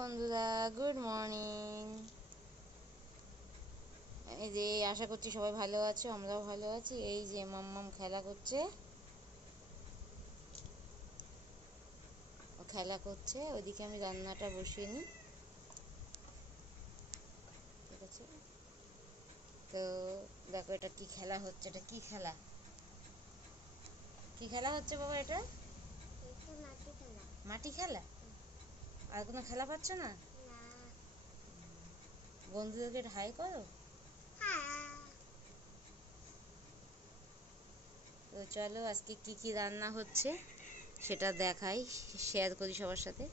বন্ধুরা, good morning. এই যে আশা করছি সবাই ভালো আছো, আমরাও ভালো আছি। এই যে মাম্মাম খেলা করছে, ও খেলা করছে। ওইদিকে আমি রান্নাটা বসিয়ে নিই, ঠিক আছে? তো দেখো এটা কি খেলা হচ্ছে, এটা কি খেলা, কি খেলা হচ্ছে বাবা? এটা মাটি খেলা। আর কোনো খেলা পাচ্ছ না? বন্ধুদেরকে হাই করো। তো চলো আজকে কি কি রান্না হচ্ছে সেটা দেখাই, শেয়ার করি সবার সাথে।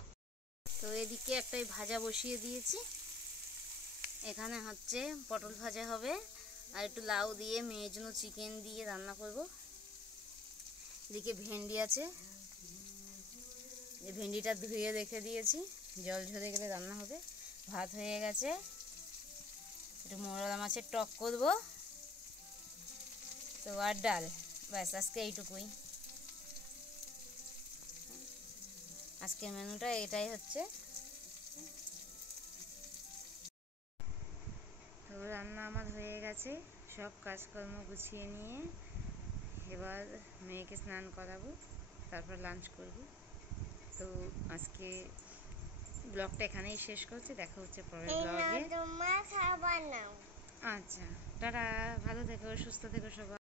তো এদিকে একটা ভাজা বসিয়ে দিয়েছি, এখানে হচ্ছে পটল ভাজা হবে, আর একটু লাউ দিয়ে মেয়ের জন্য চিকেন দিয়ে রান্না করব। এদিকে ভেন্ডি আছে, এই ভেন্ডিটা ধুয়ে রেখে দিয়েছি, জল ঝরে গেলে রান্না হবে। ভাত হয়ে গেছে, একটু মোরলা মাছের টক করব, তো আর ডাল, ব্যাস আজকে এইটুকুই। আজকের মেনুটা এটাই হচ্ছে। তো রান্না আমার হয়ে গেছে, সব কাজকর্ম গুছিয়ে নিয়ে এবার মেয়েকে স্নান করাবো, তারপর লাঞ্চ করব। তো আজকে ব্লগটা এখানেই শেষ করছি, দেখা হচ্ছে পরের ব্লগে। আচ্ছা, টাটা, ভালো থেকো, সুস্থ থেকো সবাই।